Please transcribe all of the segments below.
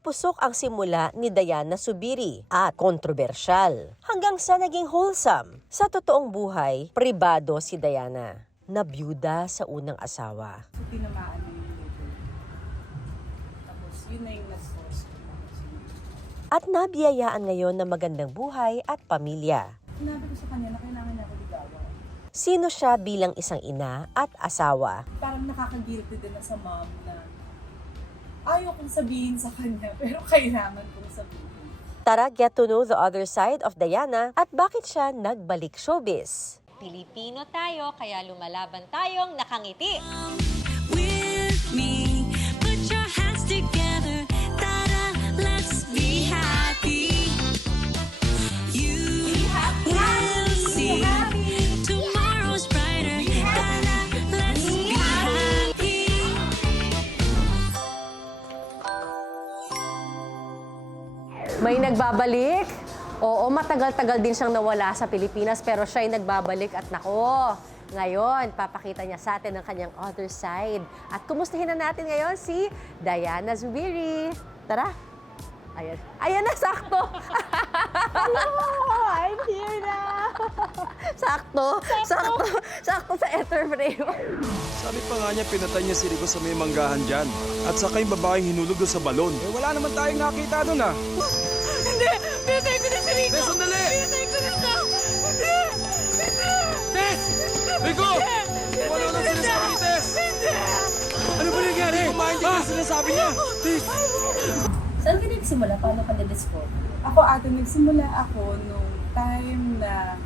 mapusok ang simula ni Diana Zubiri at kontrobersyal hanggang sa naging wholesome. Sa totoong buhay, pribado si Diana na byuda sa unang asawa. So, tinamaan na yung liver. Tapos, yun na yung nag-force ko. At nabiyayaan ngayon ng magandang buhay at pamilya. Sinabi ko sa kanya na kailangan niya ako ligawan. Sino siya bilang isang ina at asawa? Parang nakaka-guilty din na sa mom na ayaw kong sabihin sa kanya, pero kailangan kong sabihin. Tara, get to know the other side of Diana at bakit siya nagbalik showbiz. Pilipino tayo, kaya lumalaban tayong nakangiti. With me, put your hands together, tada, let's be happy. You will see, tomorrow's brighter, tada, let's be happy. May nagbabalik? Oo, matagal-tagal din siyang nawala sa Pilipinas pero siya'y nagbabalik at nako, ngayon papakita niya sa atin ang kanyang other side. At kumustahin na natin ngayon si Diana Zubiri. Tara! Ayan. Ayan na, sakto! Hello! I'm here na! Sakto sa ether frame. Sabi pa nga niya, pinatay niya si Rico sa may manggahan dyan. At saka yung babaeng hinulog doon sa balon. Eh, wala naman tayong nakita doon ah. Hindi! Pinatay ko na si Rico! Tess, sandali! Pinatay ko na siya! Hindi! Hindi! Tess! Rico! Wala nang sinasabi ni Tess! Ano ba nangyari? Kumain din ang sinasabi niya! Tess! Saan ka nagsimula? Paano ka na-discover? Ako ate, nagsimula ako nung time na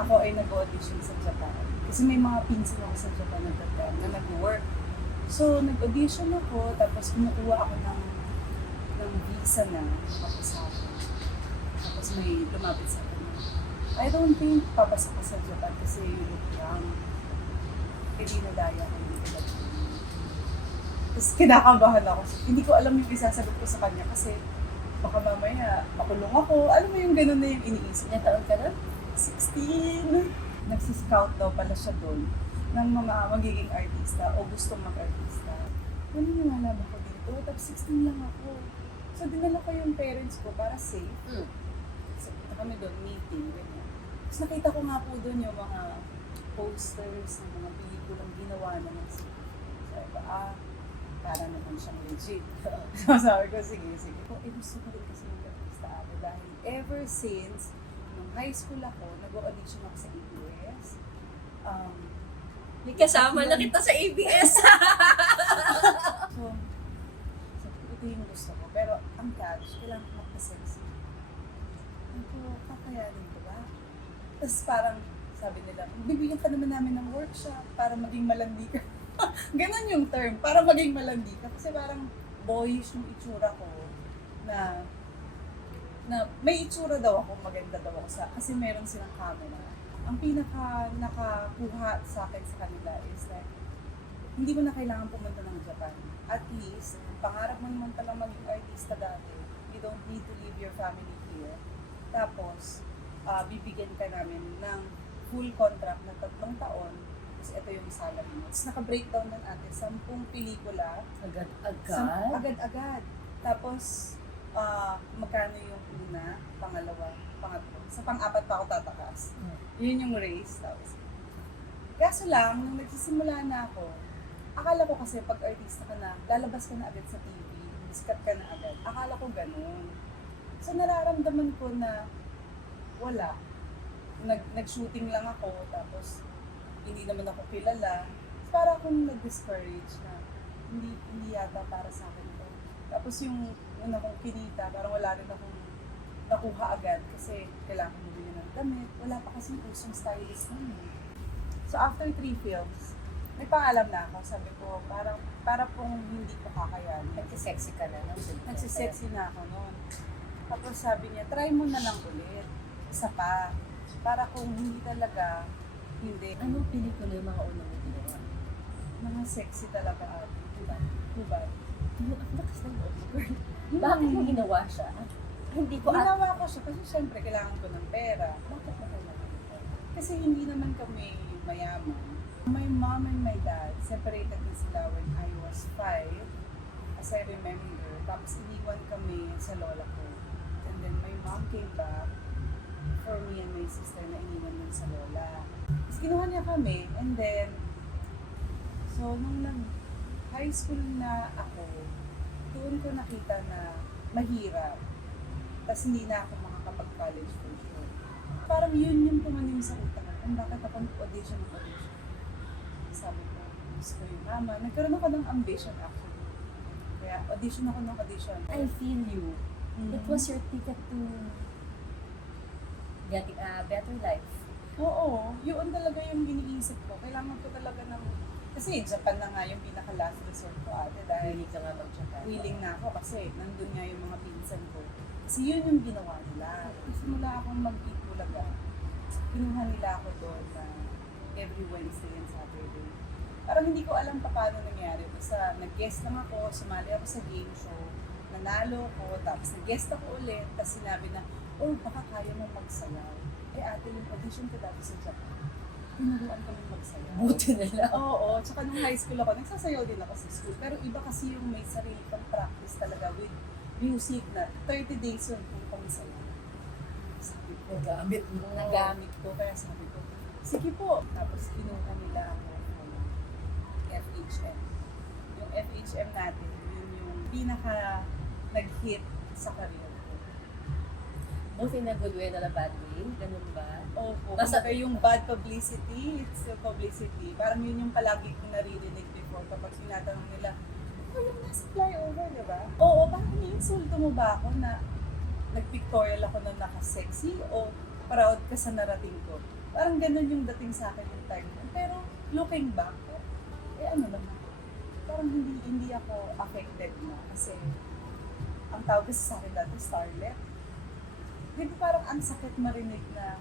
ako ay nag-audition sa Japan. Kasi may mga pinsan ako sa Japan na nag-work. So, nag-audition ako, tapos kumukuha ako ng visa na mapasako. Tapos may lumapit sa akin. I don't think papasok ko sa Japan kasi you look young. Hindi nadaya ko yung edad ko. Tapos kinakabahan ako. Hindi ko alam yung isasagot ko sa kanya kasi baka mamaya makulong ako. Alam mo yung gano'n na yung iniisip. Ilang taon ka na? 16. Nagsiscout daw pala siya doon ng mga magiging artista o gustong mag-artista. Naniniwala ba ako dito? Tapos 16 lang ako. So dinala ko yung parents ko para safe. So punta kami doon, meeting, ganyan. Tapos nakita ko nga po doon yung mga posters ng mga pelikulang ginawa na ng safe. Sabi ko, para naman siyang legit. So sabi ko, sige. Gusto ko rin kasi mag-artista ako dahil ever since nung high school ako, nag-audition ako sa ABS. May kasama na kita sa ABS. So, ito yung gusto ko. Pero ang catch, kailangan ko magpa-sexy. Ito, kakayanin ko ba? Tapos parang, sabi nila, bibigyan ka naman namin ng workshop para maging malandi ka. Ganon yung term, para maging malandi ka. Kasi parang boyish yung itsura ko na may itsura daw ako, maganda daw ako kasi meron silang camera. Ang pinaka nakakuha sa akin sa kanila is that hindi mo na kailangan pumunta ng Japan. At least, pangarap mo naman palang maging artista dati, you don't need to leave your family here. Tapos, bibigyan ka namin ng full contract na 3 taon. Tapos ito yung salary mo. Tapos naka-breakdown ng ate, 10 pelikula. Agad-agad? Agad-agad. Tapos, magkano yung una, pangalawa, pangatlo. Sa pang-apat pa ako tatakas. Yun yung race. Tapos, kaso lang, nung nagsisimula na ako, akala ko kasi pag artista ka na, lalabas ka na agad sa TV, sikat ka na agad. Akala ko ganun. So, nararamdaman ko na wala. Nag-shooting lang ako, tapos hindi naman ako kilala. Para akong nag-discourage na hindi yata para sa akin ito. Tapos yung una kong kinita, parang wala rin akong nakuha agad kasi kailangan bumili ng damit. Wala pa kasing usong stylist namin. So after 3 films, may pangalam na ako. Sabi ko, para pong hindi ko kakayanin. Nagsisexy ka na. Nagsisexy na ako noon. Tapos sabi niya, try mo na lang ulit. Isa pa. Para kung hindi talaga, hindi. Anong pelikula yung mga unang mo ginawa? Mga sexy talaga at hubad. Yung ang lakas ng loob mo, girl. Bakit mo ginawa siya? Hindi ko Ginawa ko siya kasi syempre kailangan ko ng pera. Bakit mo kailangan ito? Kasi hindi naman kami mayaman. My mom and my dad separated na sila when I was 5. As I remember, Tapos iniwan kami sa lola ko. And then my mom came back for me and my sister na iniwan yun sa lola. Tapos kinuha niya kami, and then, so nung high school na ako, doon ko nakita na mahirap. Tapos hindi na ako makakapag-college for sure. Parang yun yung tumanim sa utak ko. Kung bakit ako audition. Sabi ko, gusto ko yung mama. Nagkaroon ako ng ambition actually. Kaya audition ako ng audition. I feel you. It was your ticket to getting a better life. Oo, yun talaga yung iniisip ko. Kailangan ko talaga ng... Kasi Japan na nga yung pinaka-last resort ko ate dahil Willing ka nga mag-Japan. willing na ako kasi nandun nga yung mga pinsan ko. Kasi yun yung ginawa nila. Simula akong mag-Itbulaga, kinuha nila ako doon na every Wednesday and Saturday. Parang hindi ko alam pa paano nangyari. Basta nag-guest lang ako, sumali ako sa game show, nanalo ko, tapos nag-guest ako ulit, tapos sinabi na, oh, baka kaya mo magsayaw. Eh ate, yung audition ko dati sa Japan, tinuruan kami magsayaw. Buti na lang. Oo, tsaka nung high school ako, nagsasayaw din ako sa school. Pero iba kasi yung may sarili kang practice talaga with music na 30 days yun kung pangsayaw. Sabi ko, nagamit ko, kaya sabi ko, sige po. Tapos kinuha nila ako ng FHM. Yung FHM natin, yun yung pinaka nag-hit sa career ko. Both in a good way and a bad way. Ganun ba? Opo, Nasa- kumbaga yung bad publicity, it's still publicity. Parang yun yung palagi kong naririnig before kapag tinatanong nila, oh, yung nasa flyover, di ba? Oo, parang iniinsulto mo ba ako na nag-pictorial ako na naka-sexy o proud ka sa narating ko? Parang ganun yung dating sa akin yung time ko. Pero looking back, ano naman, parang hindi ako affected na kasi ang tawag kasi sa akin dati, starlet. Di ba parang ang sakit marinig na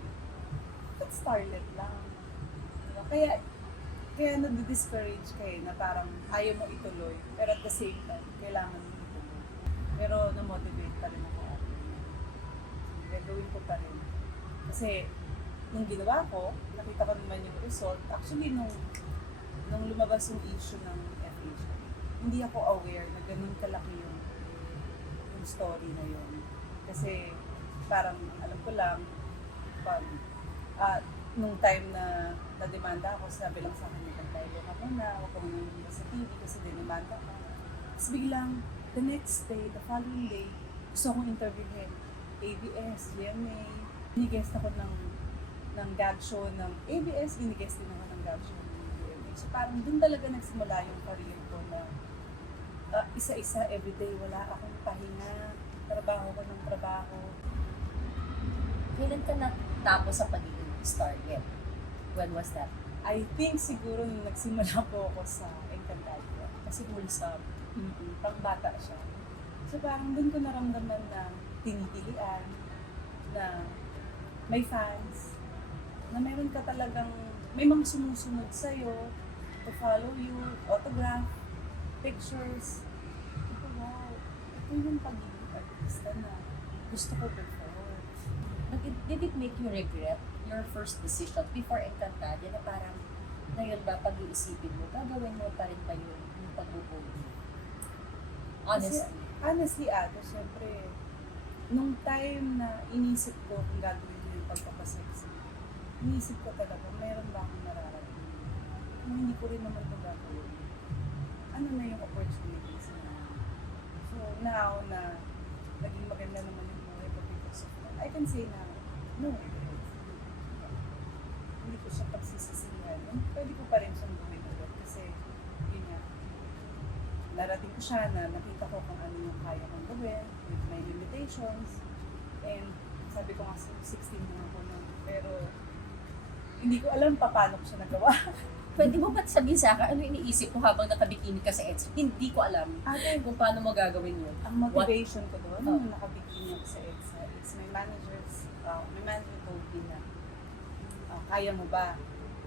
bakit starlet lang? Diba? Kaya nadi-discourage kayo na parang ayaw mo ituloy, pero at the same time, kailangan mo ituloy. Pero na-motivate pa rin ako. Gagawin ko pa rin. Kasi nung ginawa ko, nakita ko naman yung result. Actually, nung lumabas yung issue ng FH, hindi ako aware na ganun kalaki yung story na yun. Kasi parang alam ko lang, pag nung time na nademanda ako, sabi lang sa akin, magpantaylo ka muna, huwag ka muna lumabas sa TV kasi dinimanda ka. Tapos biglang, the next day, the following day, gusto akong interviewin. ABS, GMA, binigest ako ng gag show ng ABS, binigest din ako ng gag show ng GMA. So parang dun talaga nagsimula yung career ko na isa-isa everyday, wala akong pahinga, trabaho ko ng trabaho. Kailan ka natapos sa pagiging starlet? When was that? I think siguro nung nagsimula po ako sa Encantadia, kasi wholesome, pang bata siya. So parang dun ko naramdaman na tinitilian, na may fans, na meron ka talagang, may mga sumusunod sa'yo, to follow you, autograph, pictures. Ito, wow, ito yung pagiging artista na gusto ko before. Did it make you regret your first decision before Encantadia na parang ngayon ba pag-iisipin mo, gagawin mo pa rin ba yung pagbubugi? Honestly, ate, syempre, nung time na inisip ko kung gagawin ko yung pagpapasexy, inisip ko talaga, meron ba akong nararating? Kung hindi ko rin naman ito gagawin, ano na yung opportunities na? So now na naging maganda naman yung buhay ko because of that, I can say na, no, hindi ko siya pagsisisihan. Pwede ko pa rin siyang gawin ulit kasi, yun nga, narating ko siya na nakita ko kung ano yung kaya kong gawin with my limitations. And sabi ko nga, 16 na ako nun. Pero hindi ko alam pa paano ko siya nagawa. Pwede mo ba sabihin sa akin, ano iniisip mo habang nakabikini ka sa EDSA? Hindi ko alam kung paano mo gagawin yun. Ang motivation ko doon, nung nakabikini ako sa EDSA, is my manager told me na, kaya mo ba?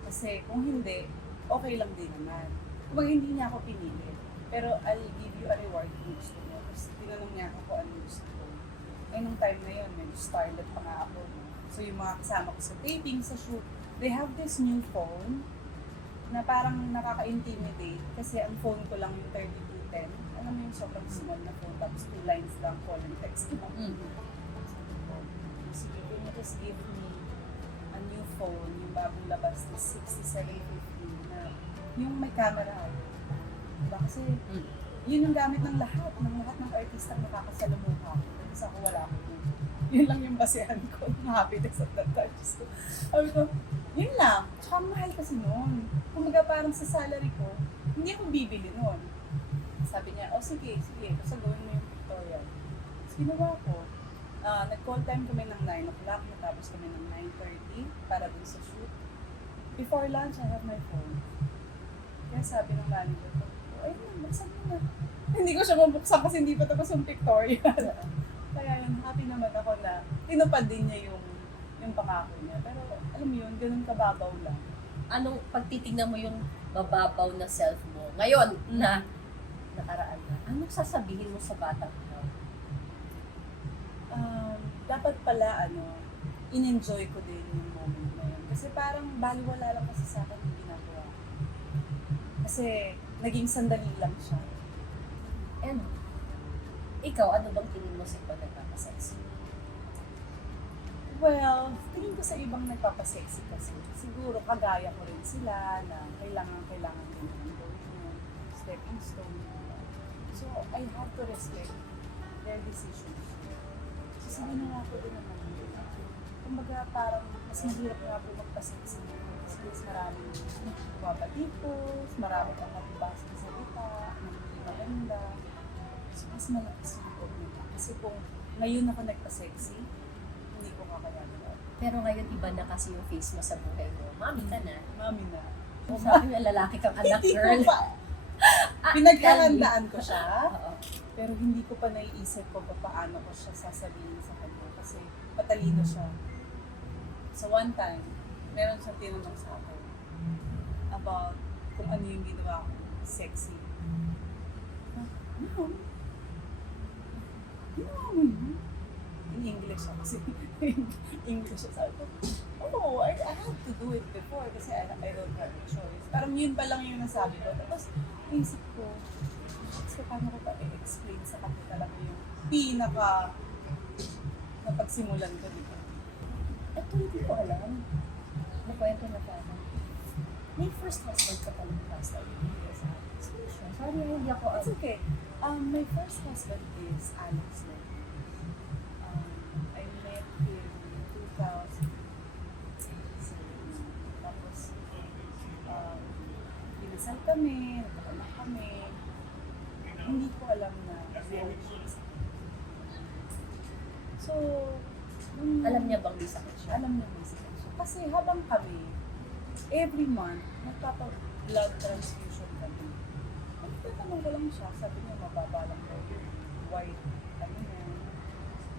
Kasi kung hindi, okay lang din naman. Kung hindi niya ako pinili. Pero I'll give you a reward kung gusto mo. Tapos tinanong niya ako kung ano gusto ko. Eh nung time na yun, medyo starlet pa nga ako. So yung mga kasama ko sa taping, sa shoot, they have this new phone na parang nakaka-intimidate kasi ang phone ko lang yung 32 10. Alam mo yung sobrang small na phone, tapos 2 lines lang, call and text. Mm. Sige, can you just give me a new phone, yung bagong labas na 6750 na yung may camera. Diba? Kasi yun yung gamit ng lahat ng artista na nakakasalumuha. Kasi ako wala ko. Yun lang yung basehan ko, ng happiness at that time. So, sabi ko, yun lang. Tsaka mahal kasi noon. Kumaga parang sa salary ko, hindi ako bibili noon. Sabi niya, oh sige, basta gawin mo yung pictorial. Tapos ginawa ko. Nag-call time kami ng 9 o'clock, natapos kami ng 9:30 para dun sa shoot. Before lunch, I have my phone. Kaya sabi ng manager ko, oh, ayun, buksan mo na. Hindi ko siya mabuksan kasi hindi pa tapos yung pictorial. Kaya yun, happy naman ako na tinupad din niya yung pangako niya. Pero alam mo yun, ganun kababaw lang. Anong pagtitignan mo yung mababaw na self mo ngayon na nakaraan na? Anong sasabihin mo sa batang mo? Dapat pala, in-enjoy ko din yung moment na yun. Kasi parang baliwala lang kasi sa akin yung ginagawa. Kasi naging sandali lang siya. And ikaw, ano bang tingin mo sa ibang nagpapasexy? Well, tingin ko sa ibang nagpapasexy kasi siguro kagaya ko rin sila na kailangan din ng gawin, stepping stone. So, I have to respect their decisions. So, ginawa ko din naman yun. Kumbaga, parang mas mahirap nga po magpasexy. Kasi mas maraming mapatikos, marami kang matibas na salita, hindi maganda. So, mas malakas yung loob nila. Kasi kung ngayon ako nagpa-sexy, hindi ko kakayanin. Pero ngayon iba na kasi yung face mo sa buhay mo. Mami ka na. Mami na. Kung sabi na lalaki kang anak, Hindi girl. ko pa. Pinagkahandaan ko siya. Oo. Pero hindi ko pa naiisip ko paano ko siya sasabihin sa kanya. Kasi patalino siya. So one time, meron siyang tinanong sa akin about kung ano yung ginawa ko sexy. No. Ginawa mo yun? In English siya kasi English siya. Sabi ko, oh, I had to do it before kasi I don't have a choice. Parang yun pa lang yung nasabi ko. Tapos isip ko, so paano ko pa i-explain sa kanya talaga yung pinaka napagsimulan ko, di ba? Ito hindi ko alam. Nakwento na parang may first husband ka pala ng last time. Sorry, hindi ako. It's okay. My first husband is Alex Len. I met him in 2000. Tapos, pinasal kami, nagkakanak kami. Hindi ko alam na marriage is. So, Alam niya bang may sakit siya? alam niya may sakit siya. Kasi habang kami, every month, nagpapa-blood transfusion kami. Nagtatanong ko lang siya, sabi niya mababa lang daw yung white,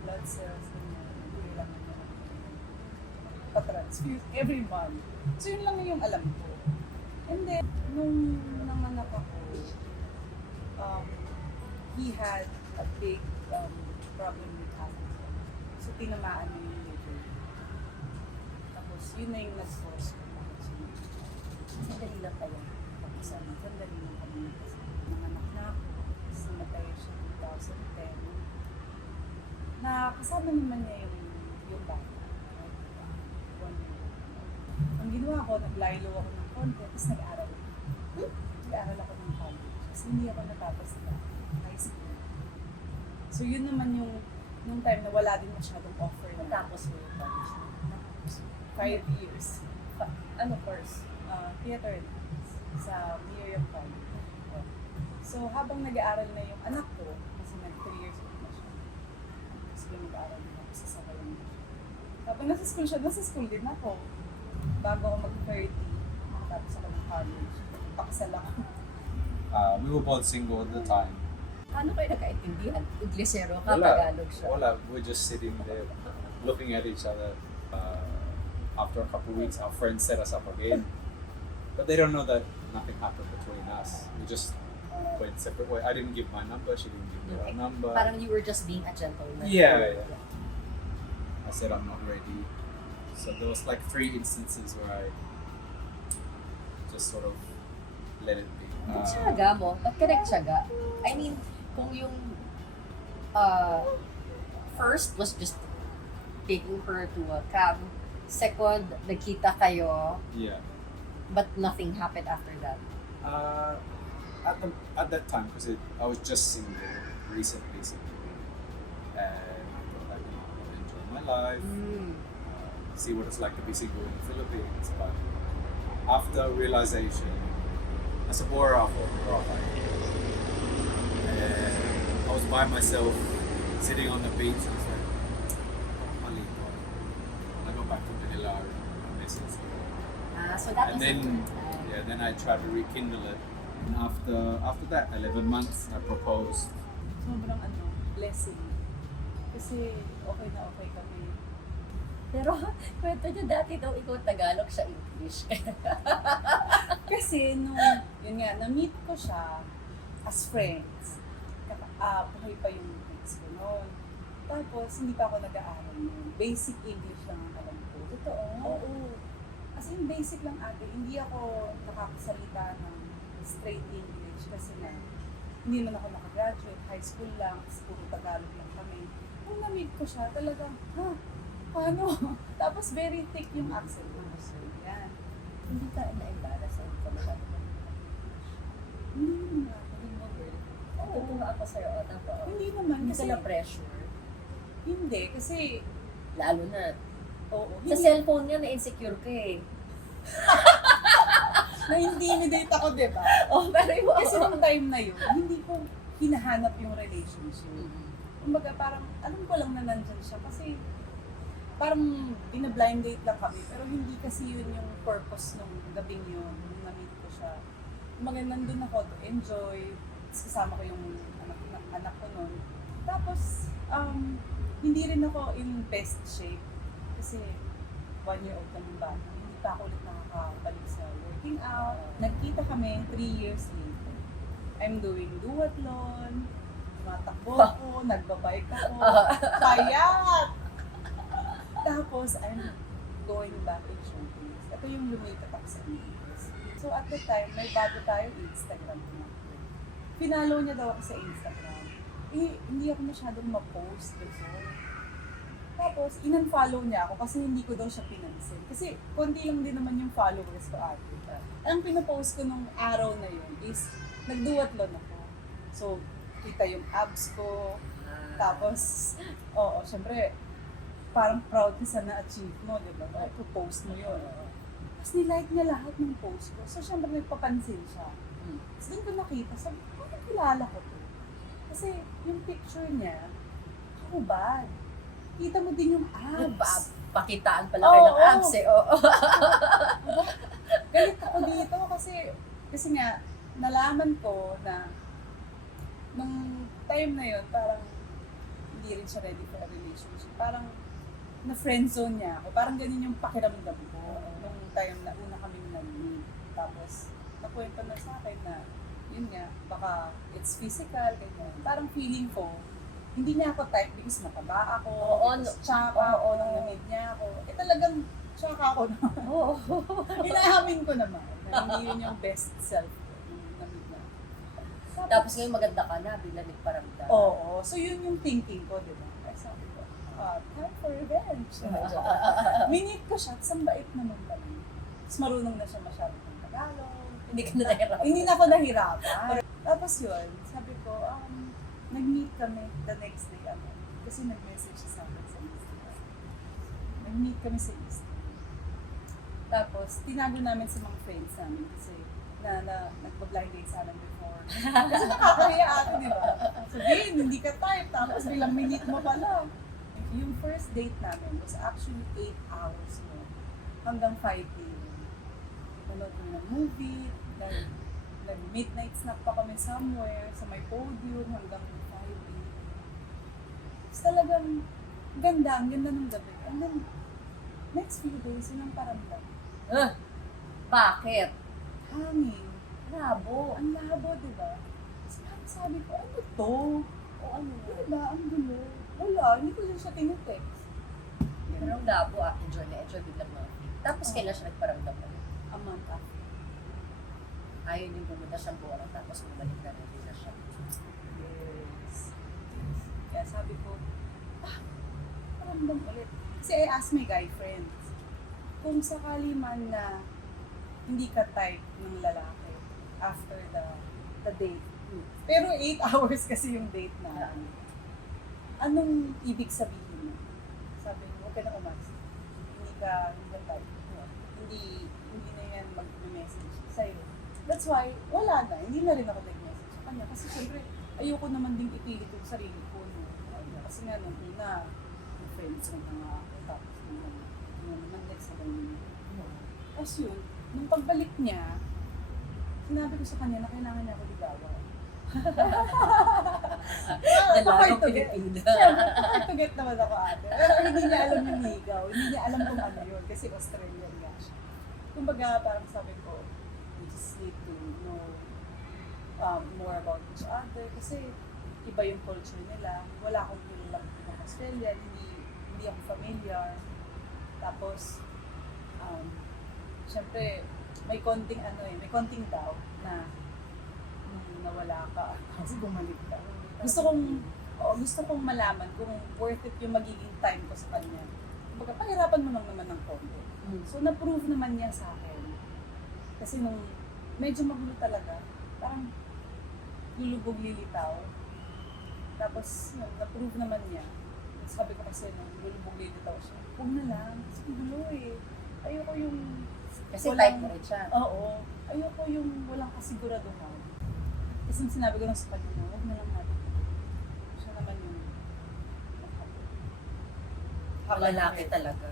blood cells, hindi lang niya pa-transfuse every month. So yun lang yung alam ko. And then, nung nanganak ako, he had a big problem with asthma. So tinamaan niya yung liver. Tapos yun na yung nag-force ko. Sandali lang kayo. Sandali lang kami nagkasama. Nanganak na ako. Tapos namatay siya 2010. Nakasama naman niya yung bata. 1 year. Ang ginawa ko, nag-lilo ako ng konti, tapos nag-aaral. Nag-aaral ako ng college. Kasi hindi ako natapos na high school. So yun naman yung nung time na wala din masyadong offer na. Tapos mo yung college. 5 years. Ano course? Theater sa Miriam College. So habang nag-aaral na yung anak ko, kasi nag-3 years old na siya. Tapos nag-aaral na ako sa Sakalan na siya. Habang nasa school siya, nasa school din ako. Bago ako mag-30, makatapos ako ng college. Pakasal ako. We were both single at the time. Paano kayo nagkaintindihan? Inglesero ka, Wala. Tagalog siya. Wala. We're just sitting there looking at each other. After a couple of weeks, our friends set us up again. But they don't know that nothing happened between us. We just went separate ways. I didn't give my number, she didn't give me her number. Parang you were just being a gentleman. Yeah. I said I'm not ready. So there was like 3 instances where I just sort of let it be. Ba't tiyaga mo? Ba't ka nagtiyaga? I mean, kung yung first was just taking her to a cab. Second, nagkita kayo, Yeah. but nothing happened after that. At that time, because I was just single, recently single, and I thought I could enjoy my life, see what it's like to be single in the Philippines. But after realization, nasa Bora ako, Boracay, and I was by myself, sitting on the beach, and I was like, "Oh, mali ko. I go back to Manila, I miss it." So that And was then, the third time. yeah, then I tried to rekindle it. And after that, 11 months, I proposed. Sobrang blessing. Kasi okay na okay kami. Pero kwento niyo dati daw ikaw Tagalog, siya English. Kasi yun nga, na-meet ko siya as friends. Buhay pa yung ex ko noon. Tapos, hindi pa ako nag-aaral noon. Basic English lang ang alam ko. Totoo? Oo. As in, basic lang ate. Hindi ako nakakasalita ng straight English kasi nga, hindi naman ako nakagraduate. High school lang, puro Tagalog lang kami. Nung na-meet ko siya, talagang, paano? Tapos very thick yung accent ko. So, yan. Hindi ka na-embarrass sa ikaw masyado ng Hindi naman. Hindi mo, girl. Tutunga ako sa'yo, tapos Hindi naman. hindi ka Kasi, na pressure. hindi. Kasi, Lalo na, oo. sa cellphone nga na-insecure ka eh. Na-intimidate ako, di ba? Oh, pero yung Kasi nung time na yun, hindi ko hinahanap yung relationship. Kumbaga, parang, alam ko lang na nandyan siya kasi parang bina-blind date lang kami, pero hindi kasi yun yung purpose nung gabing yun, nung na-meet ko siya. Kumbaga, nandun ako to enjoy, kasama ko yung anak ko nun. Tapos, hindi rin ako in best shape kasi 1 year old kami bata. Hindi pa ako ulit nakakabalik sa working out. Nagkita kami 3 years later. I'm doing duathlon, tumatakbo ako, nagbabike ako, payat! Tapos, I'm going back in showbiz. Ito yung lumipat ako sa English. So, at the time, may bago tayo Instagram na. Pinalo niya daw ako sa Instagram. Hindi ako masyadong ma-post before. Tapos, in-unfollow niya ako kasi hindi ko daw siya pinansin. Kasi, konti lang din naman yung followers ko ate. Ang pinapost ko nung araw na yun is, nagduathlon ako. So, kita yung abs ko. Tapos, oo, syempre, parang proud ka sa na-achieve mo, di ba? Post mo yun. Tapos nilike niya lahat ng post ko. So, syempre nagpapansin siya. Tapos doon ko nakita, sabi ko, bakit kilala ko to? Kasi yung picture niya, bad. Kita mo din yung abs. Pakitaan pala kayo ng Oo. abs eh. Oo. Galit ako dito kasi nga, nalaman ko na nung time na yun, parang hindi rin siya ready for a relationship. Parang na-friendzone niya ako. Parang ganun yung pakiramdam ko nung time na una kaming nag-meet. Tapos, nakwento na sa akin na, yun nga, baka it's physical, ganyan. Parang feeling ko, hindi niya ako type because mataba ako, because tsaka ako, nung na-meet niya ako. Talagang tsaka ako na. Oo. Inaamin ko naman na hindi yun yung best self ko nung na-meet niya. Tapos ngayon maganda ka na, bigla nagparamdam. Oo. So, yun yung thinking ko, di ba? Kaya sabi ko, time for revenge. Minute ko siya, tapos ang bait naman pala. Tapos marunong na siya masyado ng Tagalog. Hindi ka na nahirapan. Hindi na ako nahirapan. Tapos yun, sabi ko, nag-meet kami the next day ako. Kasi nag-message siya sa akin sa Instagram. Nag-meet kami sa Instagram. Tapos, tinago namin sa mga friends namin kasi na nagpa-blind date sa amin before. Kasi nakakahiya ate, di ba? Sabihin, hindi ka type, tapos bilang minute mo pala. Yung first date namin was actually 8 hours mo. Hanggang 5 p.m. Nanood kami ng movie, nag-midnight snack pa kami somewhere, sa may podium, hanggang 5 p.m. Tapos talagang ang ganda ng gabi. And then, next few days, yun ang paramdam. Bakit? Hangin. Labo. Ang labo, di ba? Sabi ko, ano to? O ano? Diba? Ang gulo. Wala, hindi ko siya tinetext. Pero ang labo, enjoy na enjoy, biglang mga. Tapos kailan siya nagparamdam na? A month after. Ayaw yung pumunta siyang buwan, tapos bumalik na rin na siya. Kaya sabi ko, paramdam ulit. Kasi I asked my guy friends, kung sakali man na hindi ka type ng lalaki after the date, pero 8 hours kasi yung date na, anong ibig sabihin mo? Sabi mo, huwag ka na umas. Hindi ka type. Hindi na yan mag-message sa'yo. That's why, wala na. Hindi na rin ako nag-message sa kanya. Kasi syempre, ayoko naman ding ipilit yung sarili ko. No? Kasi nga, nung una, yung friends ng mga ako. Tapos nung next na ganyan. Tapos yun, nung pagbalik niya, sinabi ko sa kanya na kailangan niya ako ligawan. Dalagang Pilipina. Siyempre, to get naman ako ate. Pero hindi niya alam yung ligaw. Hindi niya alam kung ano yun. Kasi Australian nga siya. Kumbaga, parang sabi ko, we just need to know more about each other. Kasi iba yung culture nila. Wala akong kilalang ng Australia. Hindi ako familiar. Tapos, siyempre, may konting doubt na nawala ka, kasi bumalik ka. Gusto kong malaman kung worth it yung magiging time ko sa kanya. Kumbaga, pahirapan mo lang naman ng konti. So, na-prove naman niya sa akin. Kasi nung medyo magulo talaga, parang lulubog lilitaw. Tapos, na-prove naman niya. Sabi ko kasi nung lulubog lilitaw siya, huwag na lang, kasi gulo eh. Ayoko yung... Kasi type mo rin siya. Oo. Ayoko yung walang kasiguraduhan. Kasi sinabi ko lang sa kanya na, huwag na lang natin. Siya naman yung Lalaki talaga.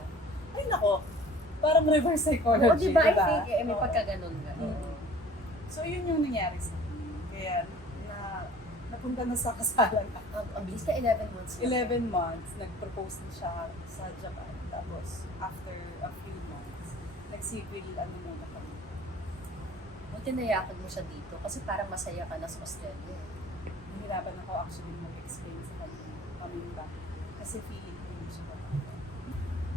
ay nako, parang reverse psychology. Oo, diba? I think, may Oo. pagkaganon ka. So yun yung nangyari sa akin. Kaya napunta na sa kasalan ako. Ang bilis ka, 11 months. 11 months, nag-propose na siya sa Japan. Tapos, after a few months, nag-civil muna kami. Buti nayakan mo siya dito kasi parang masaya ka na sa Australia. Nahirapan ako actually mag-explain sa kanya kami ba. Kasi feeling ko hindi siya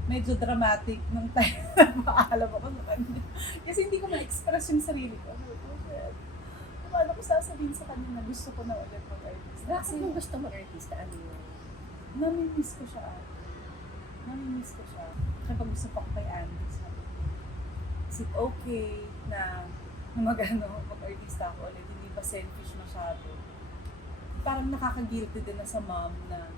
medyo dramatic nung time na maalam ako sa kanya. Kasi hindi ko ma-express yung sarili ko. Paano ko sasabihin sa kanya na gusto ko na ulit mag-artist? Bakit yung gusto mo artista? Ano yun? Namimiss ko siya. Namimiss ko siya. Kaya pag-usap ako kay Andy, sabi ko, is it okay na mag-artista ako ulit? Hindi ba selfish masyado? Parang nakaka-guilty din na sa mom na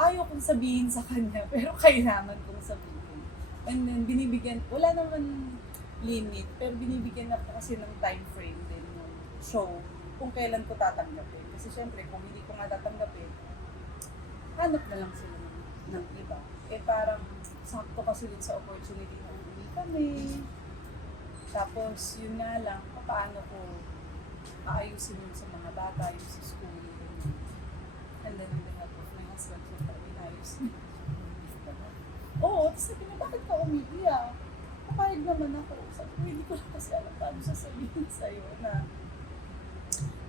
ayaw kong sabihin sa kanya, pero kailangan kong sabihin. And then, binibigyan, wala naman limit, pero binibigyan na po kasi ng time frame din yung show kung kailan ko tatanggapin. Kasi syempre, kung hindi ko nga tatanggapin, hanap na lang sila ng iba. Eh parang, sakto kasi din sa opportunity na uwi kami. Tapos, yun nga lang, paano ko aayusin yun sa mga bata, yung sa school. And then, on behalf of my husband, syempre, inayos niya. Oo, tapos sabi niya, bakit ka umiiyak? Papayag naman ako. Sabi ko, hindi ko lang kasi alam paano sasabihin sa'yo na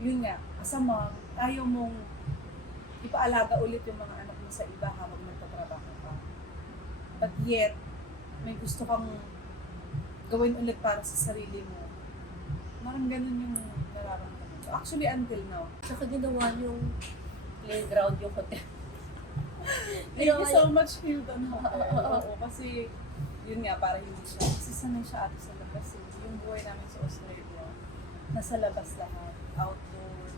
yun nga, as a mom, ayaw mong ipaalaga ulit yung mga anak mo sa iba habang nagtatrabaho ka. But yet, may gusto kang gawin ulit para sa sarili mo. Parang ganun yung nararamdaman ko. Actually, until now. Tsaka ginawa yung playground yung hotel. Thank you so much, Hilton. Oo, kasi yun nga, para hindi siya. Kasi sanay siya ate sa labas. Yung buhay namin sa Australia, nasa labas lahat. Outdoor,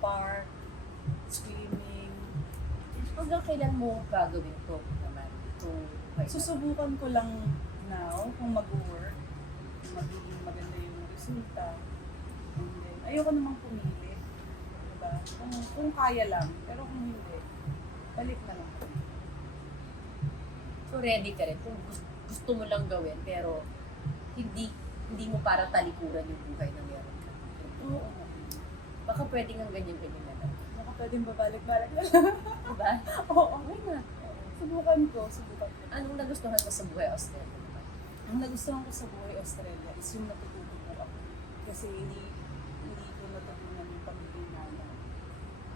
park, swimming. Hanggang kailan mo gagawin to naman? Susubukan ko lang now kung mag-work, kung magiging maganda yung resulta. And then, ayoko namang pumilit. Diba? Kung kaya lang, pero kung hindi, balik na lang. So ready ka rin kung gusto mo lang gawin pero hindi mo parang talikuran yung buhay na meron ka. Oo. Baka pwedeng ang ganyan-ganyan na lang. Baka pwedeng babalik-balik na lang. Diba? Oo, okay na. Subukan ko. Anong nagustuhan mo sa buhay Australia naman? Ang nagustuhan ko sa buhay Australia is yung natututo ko ako. Kasi hindi ko natutunan yung pagiging nana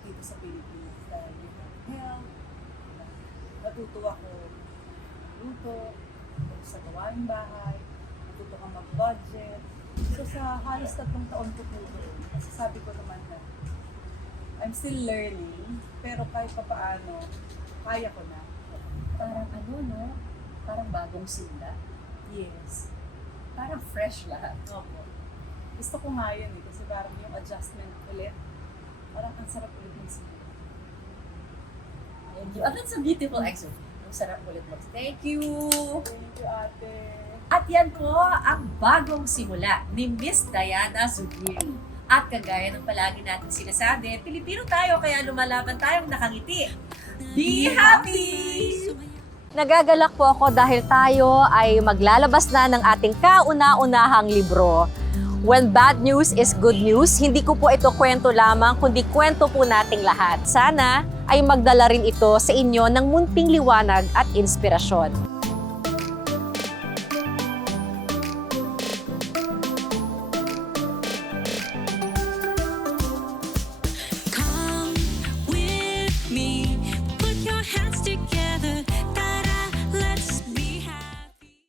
dito sa Pilipinas. Dahil kaya natuto ako luto, sa gawaing bahay, natuto ka mag-budget. So sa halos 3 taon ko po doon, kasi sabi ko naman na I'm still learning, pero kahit pa paano, kaya ko na. Parang ano, no? Parang bagong simula. Yes. Parang fresh lahat. Opo. Gusto ko nga yun eh, kasi parang yung adjustment ulit, parang ang sarap ulit ng simula. Thank you. And that's a beautiful exit. Ang sarap ulit mo. Thank you! Thank you, ate. At yan po ang bagong simula ni Miss Diana Zubiri. At kagaya ng palagi natin sinasabi, Pilipino tayo kaya lumalaban tayong nakangiti. Be happy! Nagagalak po ako dahil tayo ay maglalabas na ng ating kauna-unahang libro. When bad news is good news, hindi ko po ito kwento lamang, kundi kwento po nating lahat. Sana ay magdala rin ito sa inyo ng munting liwanag at inspirasyon.